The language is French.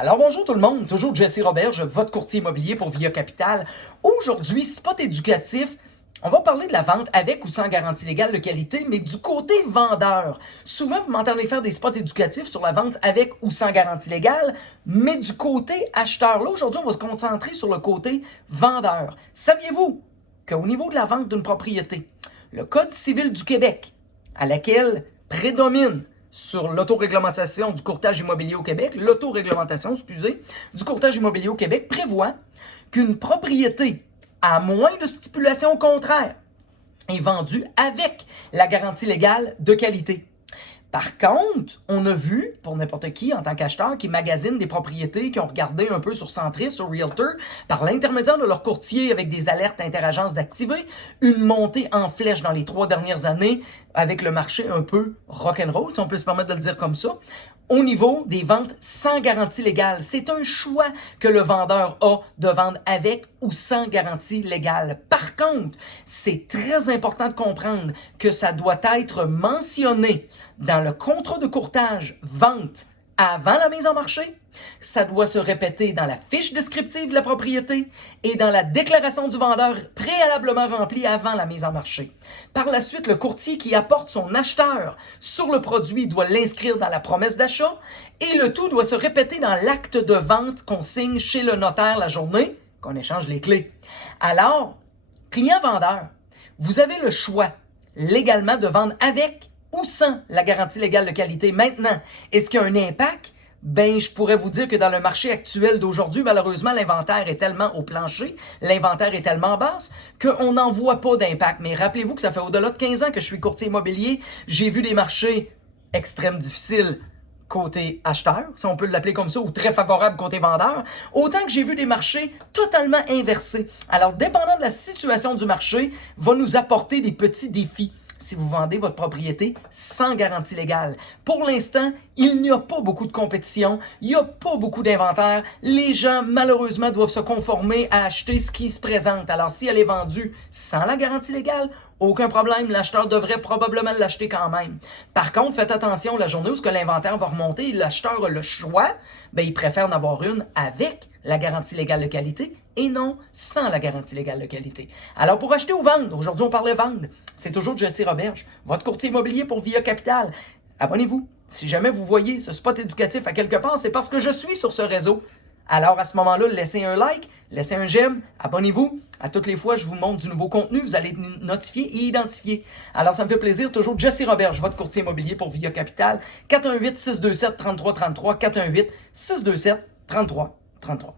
Alors bonjour tout le monde, toujours Jesse Roberge, votre courtier immobilier pour Via Capital. Aujourd'hui, spot éducatif, on va parler de la vente avec ou sans garantie légale de qualité, mais du côté vendeur. Souvent, vous m'entendez faire des spots éducatifs sur la vente avec ou sans garantie légale, mais du côté acheteur. Là, aujourd'hui, on va se concentrer sur le côté vendeur. Saviez-vous qu'au niveau de la vente d'une propriété, le Code civil du Québec, à laquelle prédomine sur l'autoréglementation du courtage immobilier au Québec, du courtage immobilier au Québec prévoit qu'une propriété, à moins de stipulation contraire, est vendue avec la garantie légale de qualité. Par contre, on a vu, pour n'importe qui en tant qu'acheteur, qui magasine des propriétés, qui ont regardé un peu sur Centris, sur Realtor, par l'intermédiaire de leur courtier avec des alertes interagences d'activer, une montée en flèche dans les 3 dernières années avec le marché un peu rock'n'roll, si on peut se permettre de le dire comme ça. Au niveau des ventes sans garantie légale, c'est un choix que le vendeur a de vendre avec ou sans garantie légale. Par contre, c'est très important de comprendre que ça doit être mentionné dans le contrat de courtage vente avant la mise en marché. Ça doit se répéter dans la fiche descriptive de la propriété et dans la déclaration du vendeur préalablement remplie avant la mise en marché. Par la suite, le courtier qui apporte son acheteur sur le produit doit l'inscrire dans la promesse d'achat et le tout doit se répéter dans l'acte de vente qu'on signe chez le notaire la journée qu'on échange les clés. Alors, client-vendeur, vous avez le choix légalement de vendre avec ou sans la garantie légale de qualité. Maintenant, est-ce qu'il y a un impact? Ben, je pourrais vous dire que dans le marché actuel d'aujourd'hui, malheureusement, l'inventaire est tellement au plancher, l'inventaire est tellement basse, qu'on n'en voit pas d'impact. Mais rappelez-vous que ça fait au-delà de 15 ans que je suis courtier immobilier. J'ai vu des marchés extrêmement difficiles côté acheteur, si on peut l'appeler comme ça, ou très favorable côté vendeur, autant que j'ai vu des marchés totalement inversés. Alors, dépendant de la situation du marché, va nous apporter des petits défis si vous vendez votre propriété sans garantie légale. Pour l'instant, il n'y a pas beaucoup de compétition, il n'y a pas beaucoup d'inventaire. Les gens, malheureusement, doivent se conformer à acheter ce qui se présente. Alors, si elle est vendue sans la garantie légale, aucun problème, l'acheteur devrait probablement l'acheter quand même. Par contre, faites attention, la journée où l'inventaire va remonter et l'acheteur a le choix, ben, il préfère en avoir une avec la garantie légale de qualité et non sans la garantie légale de qualité. Alors, pour acheter ou vendre, aujourd'hui on parle de vendre, c'est toujours Jesse Roberge, votre courtier immobilier pour Via Capital. Abonnez-vous. Si jamais vous voyez ce spot éducatif à quelque part, c'est parce que je suis sur ce réseau. Alors, à ce moment-là, laissez un like, laissez un j'aime, abonnez-vous. À toutes les fois, je vous montre du nouveau contenu, vous allez être notifié et identifié. Alors, ça me fait plaisir. Toujours Jesse Roberge, votre courtier immobilier pour Via Capital. 418-627-3333, 418-627-3333.